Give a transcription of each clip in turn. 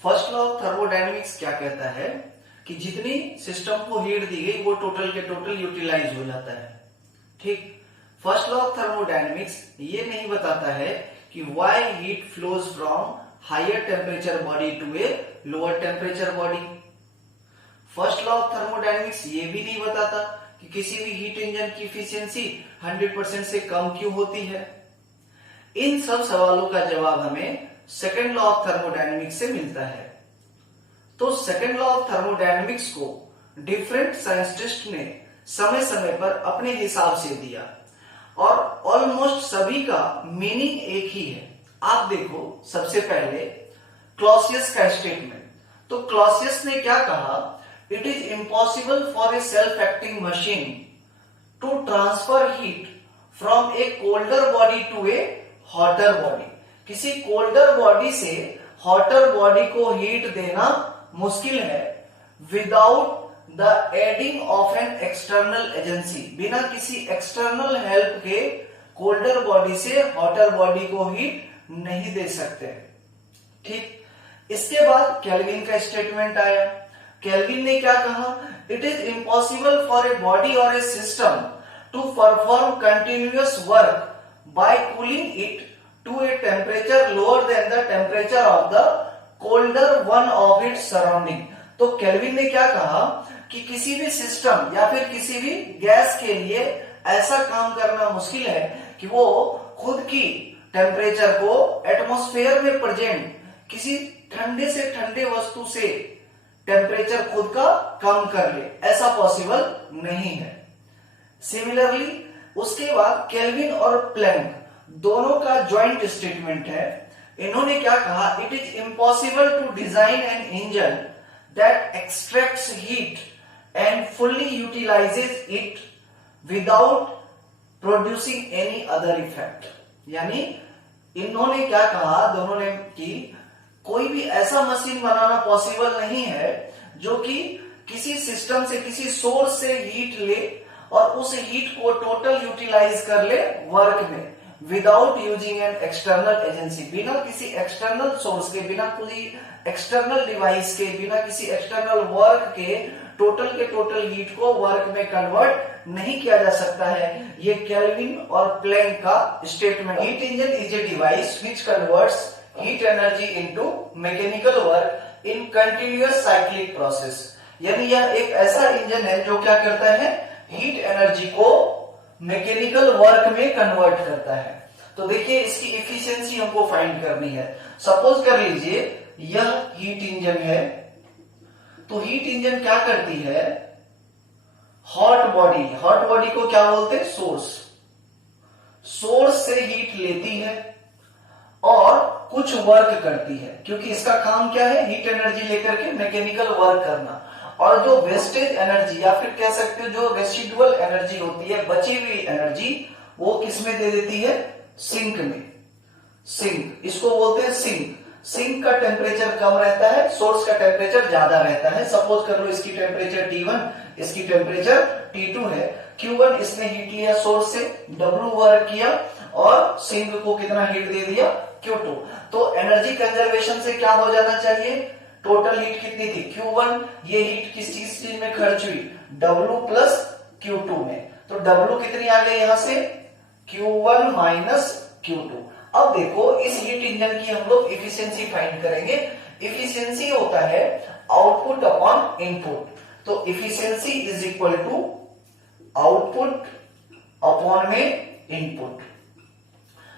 First law of thermodynamics क्या कहता है कि जितनी सिस्टम को हीट दी गई वो टोटल के टोटल यूटिलाइज हो जाता है। ठीक, फर्स्ट लॉ ऑफ थर्मोडायनेमिक्स ये नहीं बताता है कि why heat flows from higher temperature body to a lower temperature body. First law of thermodynamics ये भी नहीं बताता कि किसी भी हीट इंजन की इफिशियंसी 100% से कम क्यों होती है। इन सब सवालों का जवाब हमें सेकेंड लॉ ऑफ थर्मोडायनेमिक्स से मिलता है। तो सेकेंड लॉ ऑफ थर्मोडायनेमिक्स को डिफरेंट साइंटिस्ट ने समय समय पर अपने हिसाब से दिया और ऑलमोस्ट सभी का मीनिंग एक ही है। आप देखो, सबसे पहले क्लॉसियस का स्टेटमेंट। तो क्लॉसियस ने क्या कहा, it is impossible for a self acting machine to transfer heat from a colder body to a hotter body. किसी कोल्डर बॉडी से हॉटर बॉडी को हीट देना मुश्किल है without the adding of an external agency. बिना किसी external help के colder body से हॉटर बॉडी को हीट नहीं दे सकते। ठीक, इसके बाद केल्विन का स्टेटमेंट आया। केल्विन ने क्या कहा, it is impossible for a body or a system to perform continuous work by cooling it to a temperature lower than the temperature of the colder one of its surrounding। तो kelvin ने क्या कहा कि किसी भी system या फिर किसी भी गैस के लिए ऐसा काम करना मुश्किल है कि वो खुद की टेम्परेचर को एटमॉस्फेयर में प्रेजेंट किसी ठंडे से ठंडे वस्तु से टेम्परेचर खुद का कम कर ले, ऐसा पॉसिबल नहीं है। सिमिलरली उसके बाद केल्विन और प्लैंक दोनों का ज्वाइंट स्टेटमेंट है। इन्होंने क्या कहा, it is impossible to design an engine that extracts heat and fully utilises it without producing any other effect. यानी इन्होंने क्या कहा दोनों ने कि कोई भी ऐसा मशीन बनाना पॉसिबल नहीं है जो कि किसी सिस्टम से किसी सोर्स से हीट ले और उस हीट को टोटल यूटिलाइज कर ले वर्क में without using N external agency. बिना किसी एक्सटर्नल सोर्स के, बिना कोई एक्सटर्नल डिवाइस के, बिना किसी एक्सटर्नल वर्क के टोटल हीट को वर्क में कन्वर्ट नहीं किया जा सकता है। ये केल्विन और प्लैंक का statement. Heat engine is a device which converts heat energy into mechanical work in continuous cyclic process. यानी यह एक ऐसा इंजन है जो क्या करता है, हीट एनर्जी को मैकेनिकल वर्क में कन्वर्ट करता है। तो देखिए इसकी इफिशियंसी हमको फाइंड करनी है। सपोज कर लीजिए यह हीट इंजन है, तो हीट इंजन क्या करती है, हॉट बॉडी को क्या बोलते हैं, सोर्स से हीट लेती है और कुछ वर्क करती है, क्योंकि इसका काम क्या है, हीट एनर्जी लेकर के मैकेनिकल वर्क करना। और जो वेस्टेज एनर्जी या फिर कह सकते हो जो रेसिडुअल एनर्जी होती है, बची हुई एनर्जी, वो किसमें दे देती है, सिंक में। सिंक, इसको बोलते हैं सिंक। सिंक का टेम्परेचर कम रहता है, सोर्स का टेम्परेचर ज्यादा रहता है। सपोज कर लो इसकी टेम्परेचर T1, इसकी टेम्परेचर T2 है। Q1 इसने हीट लिया सोर्स से, W वर्क किया और सिंक को कितना हीट दे दिया, Q2। तो एनर्जी कंजर्वेशन से क्या हो जाना चाहिए, टोटल हीट कितनी थी, Q1, ये हीट किस चीज में खर्च हुई, W प्लस Q2 में। तो W कितनी आ गई यहां से, Q1 माइनस Q2। अब देखो इस हीट इंजन की हम लोग इफिशियंसी फाइंड करेंगे। इफिशियंसी होता है आउटपुट अपॉन इनपुट। तो efficiency is equal to output upon में इनपुट।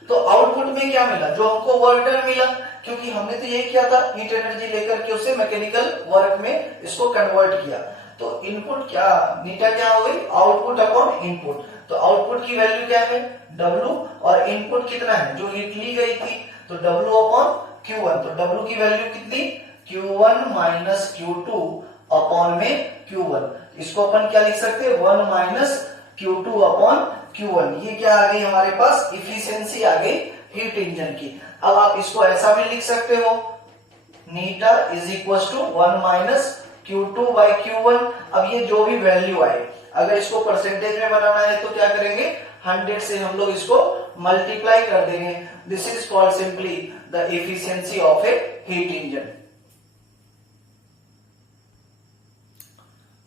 तो आउटपुट में क्या मिला, जो हमको वर्क डन मिला, क्योंकि हमने तो ये किया था, हीट एनर्जी लेकर के उसे मैकेनिकल वर्क में इसको कन्वर्ट किया। तो इनपुट क्या, नीटा क्या हो गई, आउटपुट अपॉन इनपुट। तो आउटपुट की वैल्यू क्या है, W, और इनपुट कितना है, जो हीट ली गई थी, तो W अपॉन Q1। तो W की वैल्यू कितनी, Q1 माइनस Q2 अपॉन में Q1। इसको अपन क्या लिख सकते हैं, 1 माइनस Q2 अपॉन Q1। ये क्या आ गई हमारे पास, इफिशियंसी आ गई हीट इंजन की। अब आप इसको ऐसा भी लिख सकते हो, eta is equal to 1 minus Q2 by Q1। अब ये जो भी वैल्यू आए, अगर इसको परसेंटेज में बनाना है तो क्या करेंगे, 100 से हम लोग इसको मल्टीप्लाई कर देंगे। This is called simply the efficiency of a heat engine.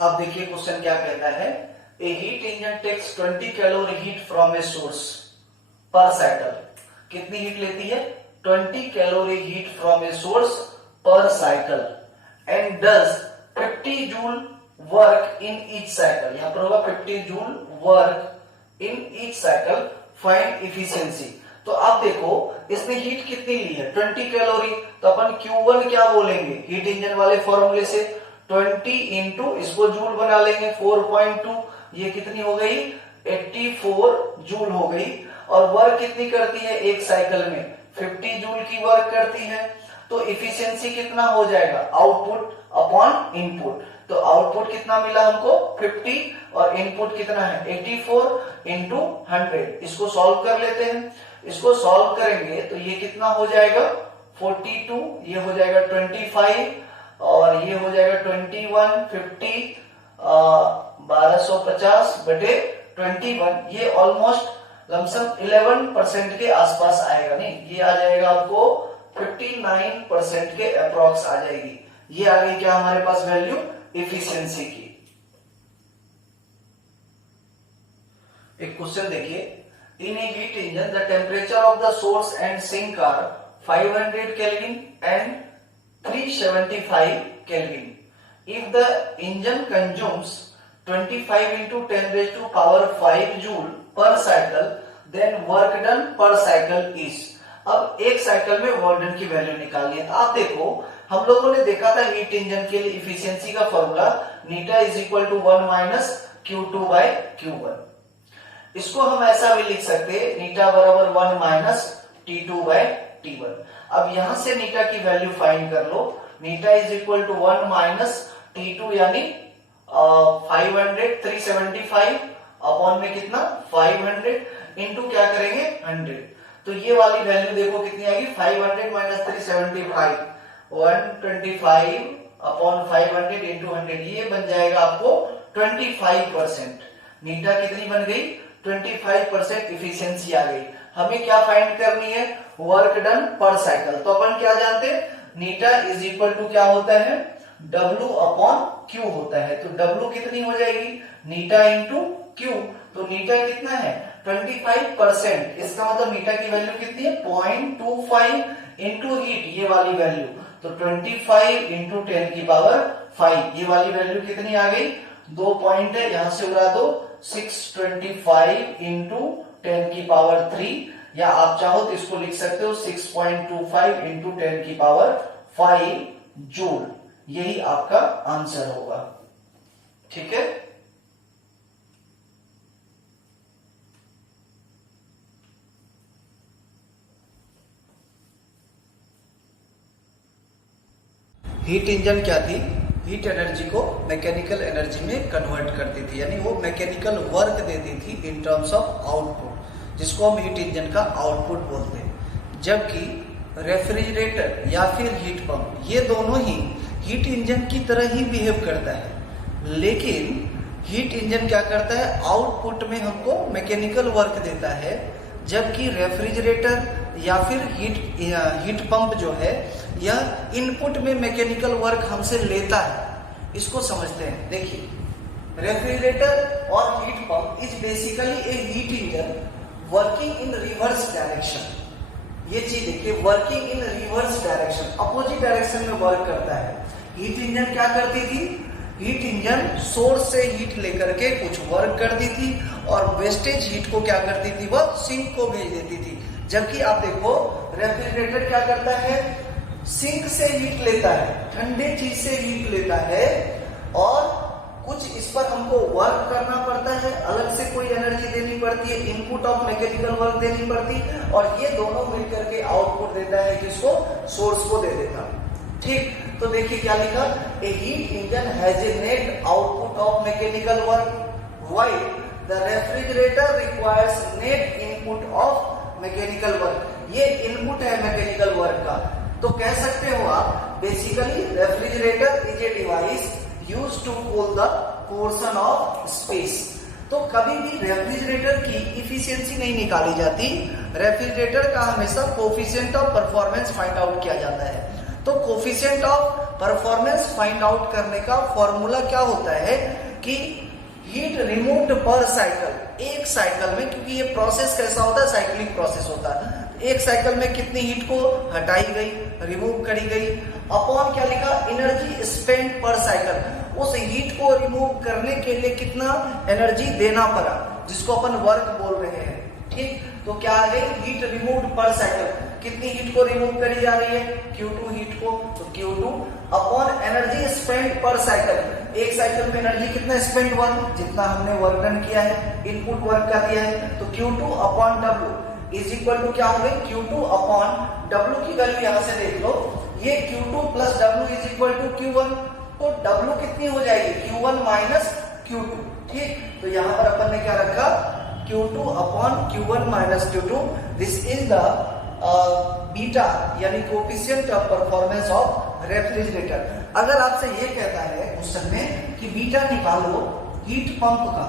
अब देखिए क्वेश्चन क्या कहता है, a heat engine takes 20 calorie heat from a source per cycle. कितनी हीट लेती है? 20 calorie heat from a source per cycle and does 50 joule work in each cycle. यहां पर होगा 50 joule work in each cycle, find efficiency. तो आप देखो इसने हीट कितनी ली है? 20 कैलोरी। तो अपन Q1 क्या बोलेंगे हीट इंजन वाले फॉर्मूले से? 20 इंटू इसको जूल बना लेंगे 4.2, ये कितनी हो गई? 84 जूल हो गई। और वर्क कितनी करती है एक साइकिल में? 50 जूल की वर्क करती है। तो इफिशियंसी कितना हो जाएगा? Output upon input. तो आउटपुट कितना मिला हमको? 50 और इनपुट कितना है? 84 इंटू 100। इसको सॉल्व कर लेते हैं। इसको सॉल्व करेंगे तो ये कितना हो जाएगा? 42, ये हो जाएगा 25 और ये हो जाएगा 21, 50, 1250 बटे 21। ये ऑलमोस्ट लमसम 11% के आसपास आएगा। नहीं, ये आ जाएगा आपको 59% के अप्रॉक्स आ जाएगी। ये आ गई क्या हमारे पास वैल्यू इफिशियंसी की। एक क्वेश्चन देखिए, in a heat engine the temperature of the source and sink are 500 Kelvin and 375 Kelvin. If the engine consumes 25 into 10 raised to power 5 joule per cycle, then work done per cycle is. अब एक cycle में work done की value निकालनी है। आप देखो हम लोगों ने देखा था हीट इंजन के लिए इफिशियंसी का formula eta is equal to 1 minus Q2 by Q1। इसको हम ऐसा भी लिख सकते हैं नीटा बराबर 1 माइनस T2 बाय T1। अब यहां से नीटा की वैल्यू फाइंड कर लो। Eta is equal to 1 minus T2 यानी 500, 375 अपॉन में कितना 500 इंटू क्या करेंगे 100। तो ये वाली वैल्यू देखो कितनी आएगी 500 माइनस 375 125 अपॉन 500 इंटू 100, ये बन जाएगा आपको 25%। नीटा कितनी बन गई 25% इफिशियंसी आ गई। हमें क्या फाइंड करनी है वर्क डन पर साइकिल। तो अपन क्या जानते हैं नीटा इज इक्वल टू क्या होता है W अपॉन Q होता है। तो W कितनी हो जाएगी नीटा इंटू Q। तो नीटा कितना है 25%। इसका मतलब नीटा की वैल्यू कितनी है 0.25 इंटू हीट, ये वाली वैल्यू। तो 25 इंटू 10 की पावर 5, ये वाली वैल्यू कितनी आ गई 2 पॉइंट है यहां से उड़ा दो 625 इंटू 10 की पावर 3, या आप चाहो तो इसको लिख सकते हो 6.25 इंटू 10 की पावर 5 जूल। यही आपका आंसर होगा। ठीक है, हीट इंजन क्या थी? हीट एनर्जी को मैकेनिकल एनर्जी में कन्वर्ट करती थी, यानी वो मैकेनिकल वर्क देती थी इन टर्म्स ऑफ आउटपुट, जिसको हम हीट इंजन का आउटपुट बोलते हैं। जबकि रेफ्रिजरेटर या फिर हीट पंप ये दोनों ही हीट इंजन की तरह ही बिहेव करता है, लेकिन हीट इंजन क्या करता है आउटपुट में हमको मैकेनिकल वर्क देता है, जबकि रेफ्रिजरेटर या फिर हीट पंप जो है यह इनपुट में मैकेनिकल वर्क हमसे लेता है। इसको समझते हैं। देखिए रेफ्रिजरेटर और heat pump is basically A heat engine working in reverse direction. ये चीज देखिए working in reverse direction, opposite direction में वर्क करता है। हीट इंजन क्या करती थी? हीट इंजन सोर्स से हीट लेकर के कुछ वर्क करती थी और वेस्टेज हीट को क्या करती थी वह सिंक को भेज देती थी। जबकि आप देखो रेफ्रिजरेटर क्या करता है सिंक से हीट लेता है, ठंडे चीज से हीट लेता है और कुछ इस पर हमको वर्क करना पड़ता है, अलग से कोई एनर्जी देनी पड़ती है, इनपुट ऑफ मैकेनिकल वर्क देनी पड़ती, और ये दोनों मिलकर के आउटपुट देता है किसको? सोर्स को दे देता। ठीक, तो देखिए क्या लिखा, a heat engine has a net output of mechanical work while the refrigerator requires net input of mechanical work. ये इनपुट है मैकेनिकल वर्क का। तो कह सकते हो आप basically refrigerator is a device used to cool the portion of space. तो कभी भी रेफ्रिजरेटर की इफिशियंसी नहीं निकाली जाती, रेफ्रिजरेटर का हमेशा coefficient of performance find out किया जाता है। तो coefficient of performance find out करने का फॉर्मूला क्या होता है कि हीट रिमूव्ड पर साइकिल, एक साइकिल में, क्योंकि ये प्रोसेस कैसा होता है, साइक्लिक प्रोसेस होता है, एक साइकिल में कितनी हीट को हटाई गई, रिमूव करी गई, अपॉन क्या लिखा, एनर्जी स्पेंड पर साइकिल, उस हीट को रिमूव करने के लिए कितना एनर्जी देना पड़ा, जिसको अपन वर्क बोल रहे हैं। ठीक, तो क्या आ गई, हीट रिमूव्ड पर साइकिल, कितनी हीट को रिमूव करी जा रही है, Q2 हीट को, तो Q2 अपॉन एनर्जी स्पेंड पर साइकिल, एक साइकिल में एनर्जी कितना स्पेंड हुआ, जितना हमने वर्क डन किया है, इनपुट वर्क का दिया है, तो Q2 upon W is equal to क्या हो गई, Q2 अपॉन W की वैल्यू यहां से देख लो, ये Q2 plus W is equal to Q1, तो W कितनी हो जाएगी, Q1 माइनस Q2। ठीक, तो यहां पर अपन ने क्या रखा, Q2 upon Q1 minus Q2, this is the beta यानी coefficient of performance of refrigerator. अगर आपसे ये कहता है क्वेश्चन में कि बीटा निकालो हीट पंप का,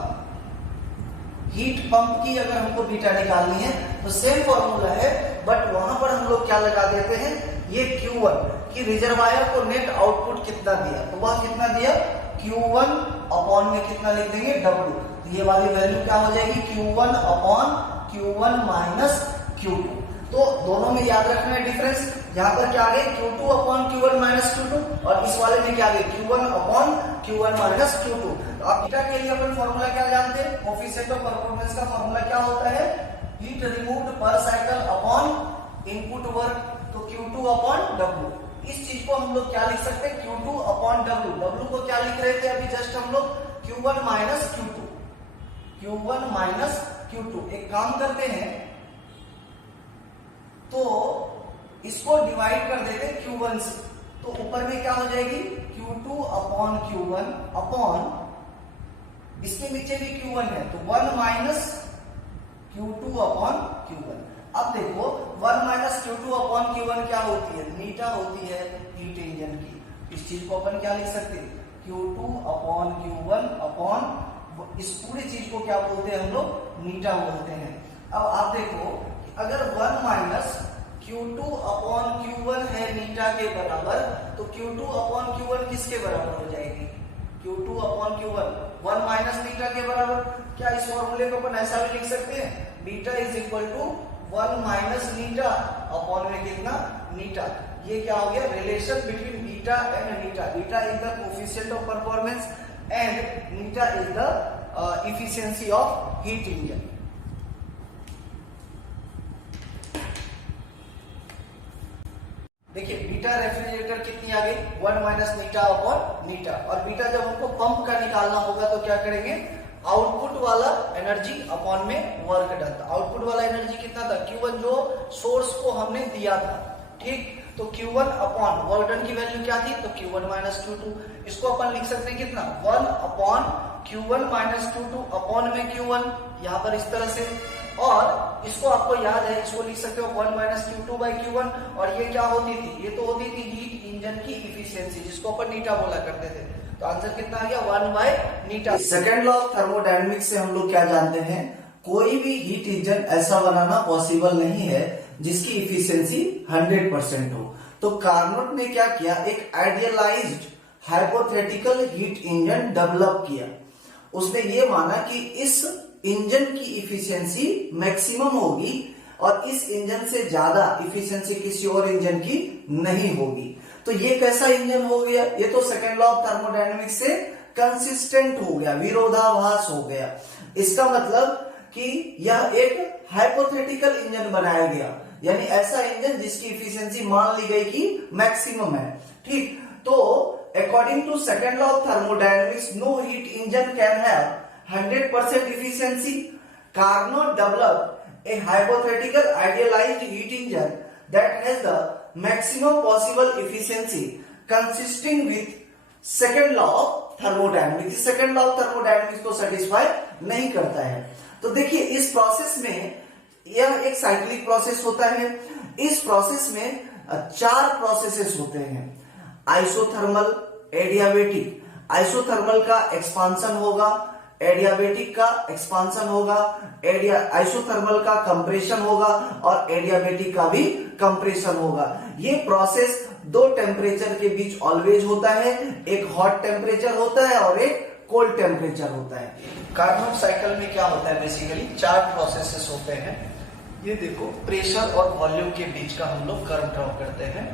हीट पंप की अगर हमको बीटा निकालनी है तो सेम फॉर्मूला है, बट वहां पर हम लोग क्या लगा देते हैं, ये Q1 कि रिजर्वायर को नेट आउटपुट कितना दिया, तो वह कितना दिया, Q1 अपॉन में कितना लिख देंगे, W, तो ये वाली वैल्यू क्या हो जाएगी, Q1 upon Q1 minus Q2। तो दोनों में याद रखना है डिफरेंस, यहाँ पर क्या आ गई, Q2 upon Q1 minus Q2, और इस वाले में क्या आ गई, Q1 upon Q1 minus Q2। तो अब बीटा के लिए अपन फॉर्मूला क्या जानते हैं, कोफिशिएंट ऑफ परफॉर्मेंस का फॉर्मूला क्या होता है, हीट रिमूव्ड पर साइकिल अपॉन इनपुट वर्क, तो Q2 अपॉन W। इस चीज को हम लोग क्या लिख सकते हैं, Q2 अपॉन W, W को क्या लिख रहे थे अभी जस्ट हम लोग, Q1 minus Q2, Q1 minus Q2। एक काम करते हैं, तो इसको डिवाइड कर देते हैं Q1 से, तो ऊपर में क्या हो जाएगी, Q2 अपॉन Q1 अपॉन, इसके नीचे भी Q1 है, तो 1 माइनस Q2 अपॉन Q1। अब देखो 1 माइनस Q2 अपॉन Q1 क्या होती है, मीटा होती है हीट इंजन की। इस चीज को अपन क्या लिख सकते हैं, Q2 अपॉन Q1 अपॉन, इस पूरी चीज को क्या बोलते हैं हम लोग, मीटा बोलते हैं। अब आप देखो अगर 1 माइनस Q2 अपॉन Q1 है मीटा के बराबर, तो Q2 अपॉन Q1 किसके बराबर हो जाएगी, Q2 अपॉन Q1 1 माइनस मीटा के बराबर। क्या इस फॉर्मूले को अपन ऐसा भी लिख सकते हैं, beta is equal to 1 minus eta upon में कितना, मीटा। ये क्या हो गया, relation between beta and eta. Beta is the coefficient of performance and eta is the efficiency of heat engine. देखिए बीटा रेफ्रिजरेटर कितनी आ गई, 1 माइनस मीटा अपॉन मीटा, और बीटा जब हमको पंप का निकालना होगा तो क्या करेंगे, आउटपुट वाला एनर्जी अपॉन में वर्क डन। आउटपुट वाला एनर्जी कितना था, Q1 जो सोर्स को हमने दिया था। ठीक, तो Q1 अपॉन वर्क डन की वैल्यू क्या थी, तो Q1 माइनस Q2। इसको अपन लिख सकते हैं कितना, 1 upon Q1 minus Q2 upon में Q1, यहाँ पर इस तरह से, और इसको आपको याद है, इसको लिख सकते हो 1 माइनस Q2 बाई Q1, और ये क्या होती थी, ये तो होती थी हीट इंजन की इफिशियंसी, जिसको अपन नीटा बोला करते थे। तो आंसर कितना आ गया, 1 by Neeta. Second law of thermodynamics से हम लोग क्या जानते हैं, कोई भी हीट इंजन ऐसा बनाना पॉसिबल नहीं है जिसकी इफिशियंसी 100% हो। तो कार्नोट ने क्या किया, एक idealised hypothetical heat engine develop किया। उसने ये माना कि इस इंजन की इफिशियंसी मैक्सिमम होगी और इस इंजन से ज्यादा इफिशियंसी किसी और इंजन की नहीं होगी। तो ये कैसा इंजन हो गया, ये तो सेकेंड लॉ ऑफ थर्मोडायनेमिक्स से कंसिस्टेंट हो गया, विरोधाभास हो गया। इसका मतलब कि यह एक हाइपोथेटिकल इंजन बनाया गया, यानी ऐसा इंजन जिसकी इफिशियंसी मान ली गई कि मैक्सिमम है। ठीक, तो according to second law of thermodynamics, no heat engine can have 100% efficiency. Carnot developed a hypothetical idealized heat engine that has the maximum possible efficiency consisting with second law of thermodynamics. Second law of thermodynamics को satisfy नहीं करता है। तो देखिए इस process में, यह एक साइक्लिक प्रोसेस होता है। इस प्रोसेस में 4 प्रोसेसेस होते हैं, आइसोथर्मल, एडियाबेटिक। आइसोथर्मल का एक्सपांशन होगा, एडियाबेटिक का एक्सपांशन होगा, आइसोथर्मल का कंप्रेशन होगा और एडियाबेटिक का भी कंप्रेशन होगा। ये प्रोसेस दो टेम्परेचर के बीच ऑलवेज होता है, एक हॉट टेम्परेचर होता है और एक कोल्ड टेम्परेचर होता है। कार्नोट साइकिल में क्या होता है, बेसिकली 4 प्रोसेसेस होते हैं। ये देखो, प्रेशर और वॉल्यूम के बीच का हम लोग कर्व ड्रॉ करते हैं।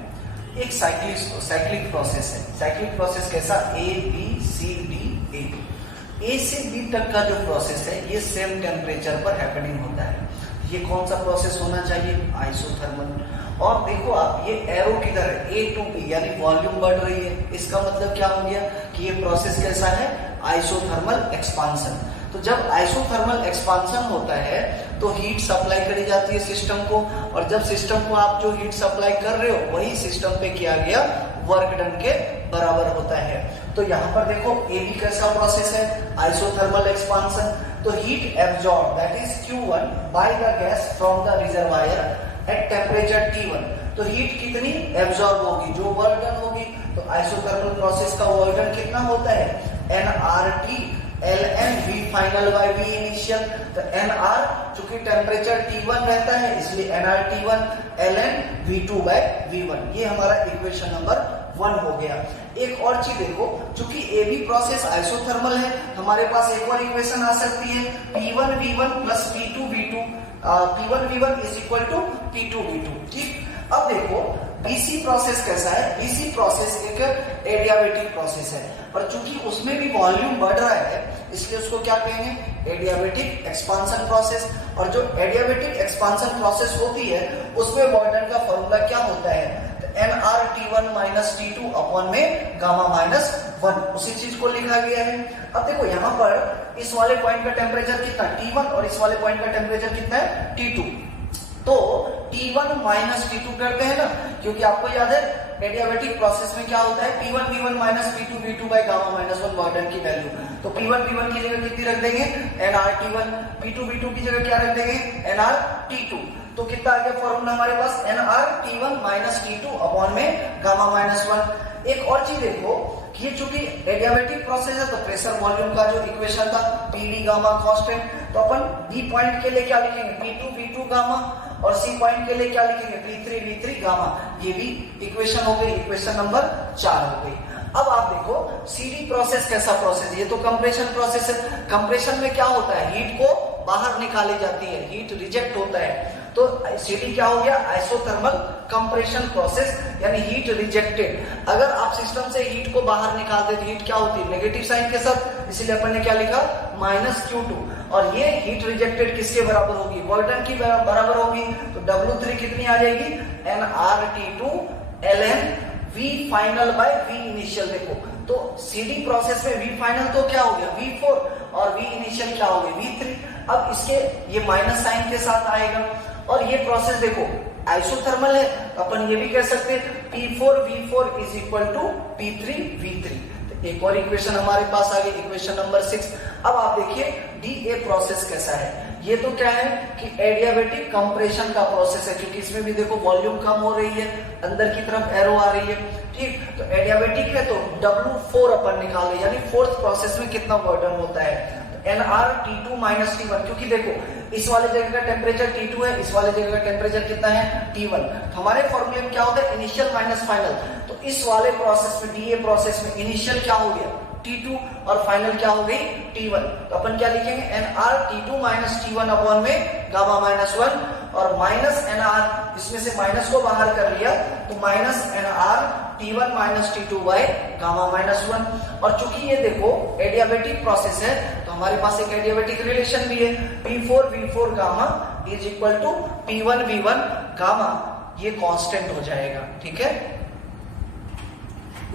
एक साइक्लिक प्रोसेस है। साइक्लिक प्रोसेस कैसा, A B C D A से बी तक का जो प्रोसेस है ये सेम टेम्परेचर पर हैपनिंग होता है। ये कौन सा प्रोसेस होना चाहिए, आइसोथर्मल। और देखो आप, ये एरो किधर है, ए टू बी, यानी वॉल्यूम बढ़ रही है। इसका मतलब क्या हो गया कि ये प्रोसेस कैसा है, आइसोथर्मल एक्सपांशन। तो जब आइसोथर्मल एक्सपांशन होता है तो हीट सप्लाई करी जाती है सिस्टम को, और जब सिस्टम को आप जो हीट सप्लाई कर रहे हो वही सिस्टम पे किया गया वर्क डन के बराबर होता है। तो यहाँ पर देखो, ए बी कैसा प्रोसेस है, आइसोथर्मल एक्सपांशन। तो heat absorb, that is Q1 bye the gas from the reservoir at temperature T1। तो हीट कितनी एब्जॉर्ब होगी, जो वर्क डन होगी। तो आइसोथर्मल प्रोसेस का वर्क डन कितना होता है, nRT ln V final by V initial. तो nR चूंकि टेम्परेचर T1 रहता है इसलिए nRT1 ln V2 by V1। ये हमारा इक्वेशन नंबर 1 हो गया। एक और चीज देखो, चूंकि ए बी प्रोसेस आइसोथर्मल है, हमारे पास एक और इक्वेशन आ सकती है, P1V1 plus P2V2, P1V1 is equal to P2V2। ठीक, अब देखो बीसी प्रोसेस कैसा है, बीसी प्रोसेस एक एडियाबेटिक प्रोसेस है, और चूंकि उसमें भी वॉल्यूम बढ़ रहा है इसलिए उसको क्या कहेंगे, एडियाबेटिक एक्सपांशन प्रोसेस। और जो एडियाबेटिक एक्सपांशन प्रोसेस होती है उसमें वॉर्डन का फॉर्मूला क्या होता है, nRT1 माइनस T2 अपॉन में गामा माइनस 1, उसी चीज को लिखा गया है। अब देखो यहाँ पर इस वाले पॉइंट का टेम्परेचर कितना T1 और इस वाले पॉइंट का टेम्परेचर कितना है T2। तो T1 माइनस T2 करते हैं ना, क्योंकि आपको याद है एडियाबेटिक प्रोसेस में क्या होता है, P1V1 minus P2V2 by gamma minus 1 warden की वैल्यू। तो P1V1 की जगह कितनी रख देंगे, nRT1, P2V2 की जगह क्या रख देंगे, nRT2। तो कितना आ गया फॉर्मूला हमारे पास, nR-T1 माइनस T2 अपॉन में गामा माइनस 1। एक और चीज देखो, ये चूंकि एडियाबेटिक प्रोसेस है तो प्रेशर वॉल्यूम का जो इक्वेशन था पीवी गामा कांस्टेंट, तो अपन बी पॉइंट के लिए क्या लिखेंगे, P2V2 गामा, और सी पॉइंट के लिए क्या लिखेंगे, P3V3 गामा। ये भी इक्वेशन हो गई, इक्वेशन नंबर 4 हो गई। अब आप देखो सीडी प्रोसेस कैसा प्रोसेस, ये तो कंप्रेशन प्रोसेस है। कंप्रेशन में क्या होता है, हीट को बाहर निकाली जाती है, हीट रिजेक्ट होता है। तो सीडी क्या हो गया, आइसोथर्मल कंप्रेशन प्रोसेस, यानी हीट रिजेक्टेड। अगर आप सिस्टम से हीट को बाहर निकाल दे तो हीट क्या होती है, नेगेटिव साइन के साथ, इसीलिए अपन ने क्या लिखा, माइनस Q2। और ये हीट रिजेक्टेड किसके बराबर होगी, वॉल्टन की बराबर होगी। तो W3 कितनी आ जाएगी, nRT2 ln V final by V initial. देखो तो सीडी प्रोसेस में V फाइनल तो क्या हो गया, V4, और V इनिशियल क्या हो गया, V3। अब इसके ये माइनस साइन के साथ आएगा। और ये प्रोसेस देखो आइसोथर्मल है, अपन ये भी कह सकते हैं P4V4 is equal to P3V3। तो एक और इक्वेशन हमारे पास आ गई, इक्वेशन नंबर 6। अब आप देखिए DA प्रोसेस कैसा है, ये तो क्या है कि एडियाबेटिक कंप्रेशन का प्रोसेस है, क्योंकि इसमें भी देखो वॉल्यूम कम हो रही है, अंदर की तरफ एरो आ रही है। ठीक, तो एडियाबेटिक है तो W4 अपन निकाले, यानी फोर्थ प्रोसेस में कितना वर्डन होता है, nR-T2 माइनस T1। क्योंकि देखो इस वाले जगह का टेम्परेचर T2 है, इस वाले जगह का टेम्परेचर कितना है, T1। हमारे फॉर्मूले में क्या होता है, इनिशियल माइनस फाइनल। तो इस वाले प्रोसेस में, DA प्रोसेस में इनिशियल क्या हो गया, T2, और फाइनल क्या हो गई, T1। तो अपन क्या लिखेंगे, nR-T2 माइनस T1 अपॉन में गामा माइनस 1, और माइनस nR, इसमें से माइनस को बाहर कर लिया तो minus nR-T1 minus T2 by gamma minus 1। और चूंकि ये देखो एडियाबेटिक प्रोसेस है तो हमारे पास एक एडियाबेटिक रिलेशन भी है, P4V4 gamma is equal to P1V1 gamma, ये कांस्टेंट हो जाएगा। ठीक है,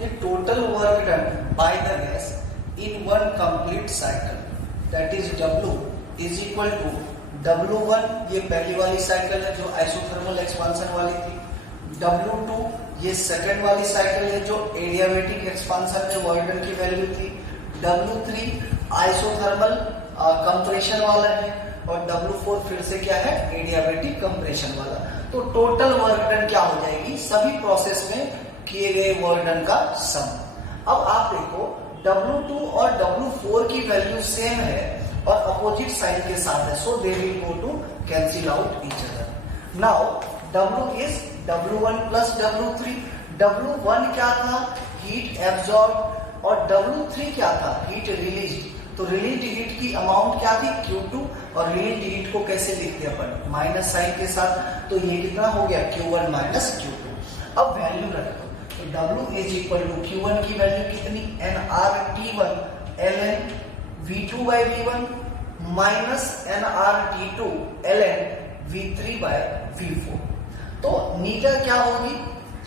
ये total work done by the gas in one complete cycle, that is W is equal to W1, ये पहली वाली साइकिल है जो आइसोथर्मल एक्सपांशन वाली थी, W2 ये सेकंड वाली साइकिल है जो एडियाबेटिक एक्सपांशन में वर्क डन की वैल्यू थी, W3 आइसोथर्मल कंप्रेशन वाला है, और W4 फिर से क्या है, एडियाबेटिक कंप्रेशन वाला। तो टोटल वर्क डन क्या हो जाएगी, सभी प्रोसेस में किए गए वर्क डन का सम। अब आप देखो W2 और W4 की वैल्यू सेम है और अपोजिट साइन के साथ है, so they will go to cancel out each other. Now W is W1 plus W3। W1 क्या था? हीट एब्जॉर्ब, और W3 क्या था? Heat release. तो रिलीज हीट की अमाउंट क्या थी? Q2, और रिलीज हीट को कैसे लिखते हैं अपन? माइनस साइन के साथ, तो ये कितना हो गया? Q1 minus Q2। अब वैल्यू रखो, तो W is equal to Q1 की वैल्यू कितनी? nRT1 ln V2 by V1 minus nRT2 ln V3 by V4। तो नीटा क्या होगी?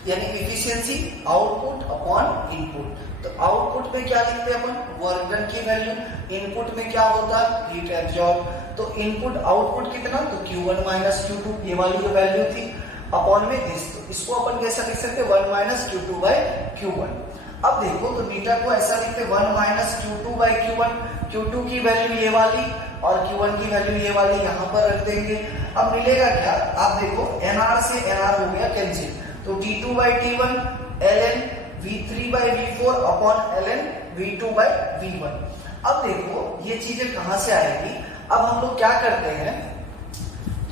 यानी इफिशियंसी आउटपुट अपॉन इनपुट। तो आउटपुट में क्या लिखते हैं अपन? वर्क डन की वैल्यू। इनपुट में क्या होता है? Heat absorb. तो इनपुट आउटपुट कितना? तो Q1 माइनस Q2, ये वाली जो वैल्यू थी, अपॉन में दिस। तो इसको अपन कैसा लिख सकते हैं? 1 माइनस Q2 बाय Q1। अब देखो, तो नीटा को ऐसा लिखते 1 minus Q2 by Q1। Q2 की वैल्यू ये वाली और Q1 की वैल्यू ये वाली यहाँ पर रख देंगे। अब मिलेगा क्या? आप देखो, NR से NR हो गया कैंसिल, तो T2 by T1 ln V3 by V4 upon ln V2 by V1। अब देखो ये चीजें कहां से आएगी? अब हम लोग क्या करते हैं,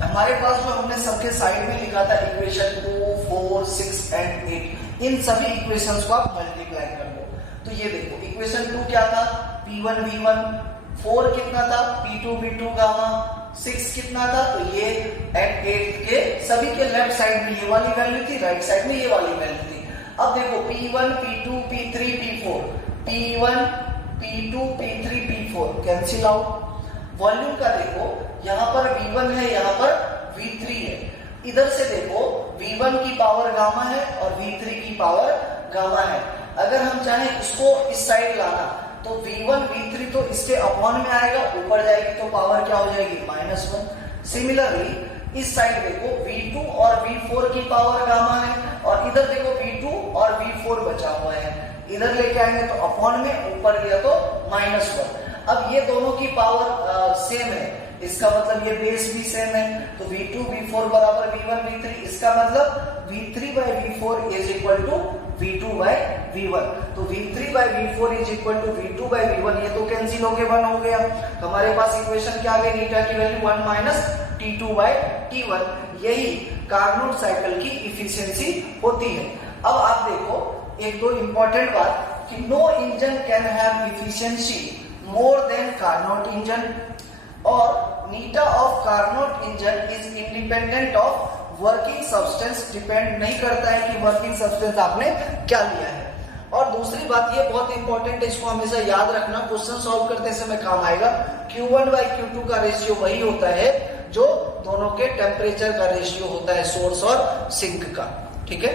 हमारे पास जो हमने सबके साइड में लिखा था इक्वेशन 2, 4, 6 एंड 8, इन सभी इक्वेशंस को आप मल्टीप्लाई कर दो। तो ये देखो, इक्वेशन 2 क्या था? P1 V1, 4 कितना था? P2 V2 गामा, 6 कितना था? तो ये एंड 8 के सभी के लेफ्ट साइड में ये वाली वैल्यू थी, राइट साइड में ये वाली वैल्यू थी। अब देखो P1 P2 P3 P4, P1 P2 P3 P4 cancel out. Volume का देखो, यहाँ पर V1 है, यहाँ पर V3 है। इधर से देखो, V1 की पावर गामा है और V3 की पावर गामा है। अगर हम चाहें इसको इस साइड लाना, तो V1 V3 तो इसके अपॉन में आएगा, ऊपर जाएगी तो पावर क्या हो जाएगी? -1। सिमिलरली इस साइड देखो, V2 और V4 की पावर गामा है, और इधर देखो V2 और V4 बचा हुआ है। इधर लेके आएंगे तो अपॉन में, ऊपर गया तो -1। अब ये दोनों की पावर सेम है, इसका मतलब ये बेस भी सेम है, तो V2 V4 बराबर V1 V3। इसका मतलब V3 by V4 is equal to V2 by V1। तो V3 by V4 is equal to V2 by V1, ये तो कैंसिल होके 1 हो गया। हमारे पास इक्वेशन क्या आ गई? नीटा की value 1 minus T2 by T1। यही कार्नोट साइकिल की इफिशियंसी होती है। अब आप देखो एक दो इंपॉर्टेंट बात, कि no engine can have efficiency more than Carnot engine, और eta of Carnot engine is independent of working substance. Depend नहीं करता है कि वर्किंग सब्सटेंस आपने क्या लिया है। और दूसरी बात, ये बहुत इंपॉर्टेंट है, इसको हमेशा याद रखना, क्वेश्चन सॉल्व करते समय काम आएगा। Q1 बाई Q2 का रेशियो वही होता है जो दोनों के टेम्परेचर का रेशियो होता है, सोर्स और सिंक का। ठीक है।